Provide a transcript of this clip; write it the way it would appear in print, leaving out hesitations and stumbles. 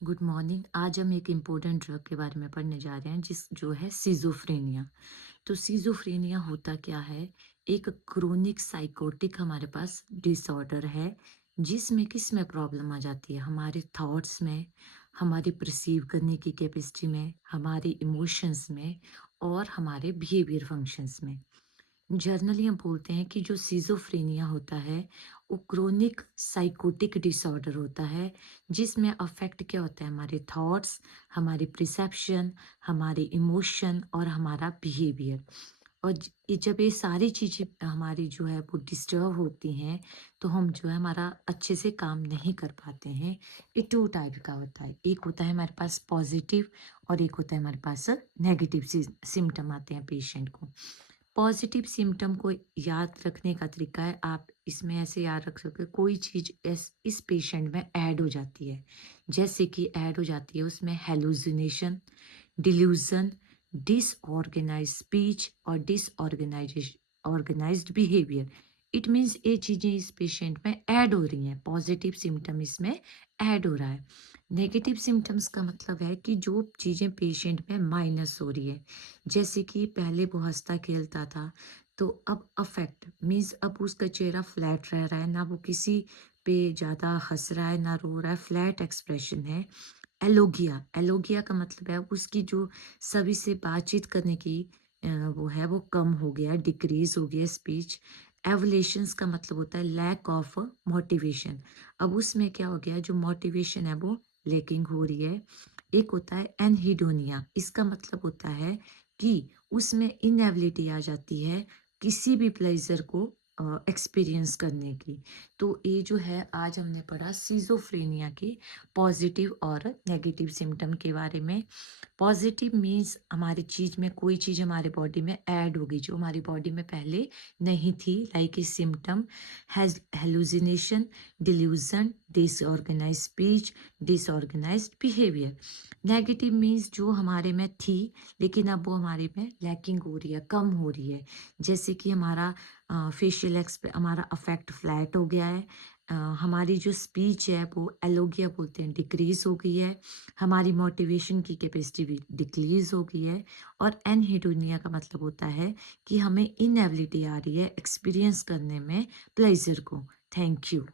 Good morning. आज हम एक इम्पोर्टेंट ड्रग के बारे में पढ़ने जा रहे हैं जिस जो है सिजोफ्रेनिया। तो सिजोफ्रेनिया होता क्या है? एक क्रोनिक साइकोटिक हमारे पास डिसऑर्डर है जिसमें किस में प्रॉब्लम आ जाती है? हमारे थॉट्स में, हमारी परसीव करने की कैपेसिटी में, हमारे इमोशंस में और हमारे बिहेवियर फंक्शंस में। जर्नली हम बोलते हैं कि जो सिजोफ्रेनिया होता है वो क्रोनिक साइकोटिक डिसऑर्डर होता है जिसमें अफेक्ट क्या होता है? हमारे थॉट्स, हमारी परसेप्शन, हमारे इमोशन और हमारा बिहेवियर। और जब ये सारी चीजें हमारी जो है वो डिस्टर्ब होती हैं तो हम जो है हमारा अच्छे से काम नहीं कर पाते हैं। ये टू टाइप का होता है, एक होता है हमारे पास पॉजिटिव और एक होता है हमारे पास नेगेटिव सिम्टम आते हैं पेशेंट को। पॉजिटिव सिम्टम को याद रखने का तरीका है, आप इसमें ऐसे याद रख सकते हो कोई चीज इस पेशेंट में ऐड हो जाती है। जैसे कि ऐड हो जाती है उसमें हेलुसिनेशन, डिल्यूजन, डिसऑर्गेनाइज स्पीच और ऑर्गेनाइज्ड बिहेवियर। इट मीन्स ये चीजें इस पेशेंट में ऐड हो रही हैं, पॉजिटिव सिम्टम इसमें ऐड हो रहा है। नेगेटिव सिम्टम्स का मतलब है कि जो चीजें पेशेंट में माइनस हो रही है। जैसे कि पहले वो हँसता खेलता था, तो अब अफेक्ट मीन्स अब उसका चेहरा फ्लैट रह रहा है, ना वो किसी पे ज़्यादा हँस रहा है, ना रो रहा है, फ्लैट एक्सप्रेशन है। एलोगिया, एलोगिया का मतलब है उसकी जो सभी से बातचीत करने की वो है वो कम हो गया, डिक्रीज़ हो गया स्पीच। एवलेशंस का मतलब होता है लैक ऑफ मोटिवेशन। अब उसमें क्या हो गया, जो मोटिवेशन है वो लैकिंग हो रही है। एक होता है एनहीडोनिया, इसका मतलब होता है कि उसमें इनएबिलिटी आ जाती है किसी भी प्लेजर को एक्सपीरियंस करने की। तो ये जो है आज हमने पढ़ा सिजोफ्रेनिया के पॉजिटिव और नेगेटिव सिम्टम के बारे में। पॉजिटिव मीन्स हमारी चीज में कोई चीज हमारे बॉडी में ऐड होगी जो हमारी बॉडी में पहले नहीं थी, like a symptom has hallucination, delusion, disorganise speech, disorganised behaviour. Negative means जो हमारे में थी लेकिन अब वो हमारे में लैकिंग हो रही है, कम हो रही है। जैसे कि हमारा फेशियल एक्सप्रे हमारा अफेक्ट फ्लैट हो गया है। हमारी जो स्पीच है वो एलोगिया बोलते हैं, डिक्रीज हो गई है। हमारी मोटिवेशन की कैपेसिटी भी डिक्रीज हो गई है। और एनहेडोनिया का मतलब होता है कि हमें इनएबिलिटी आ रही है एक्सपीरियंस करने में प्लेजर को। Thank you.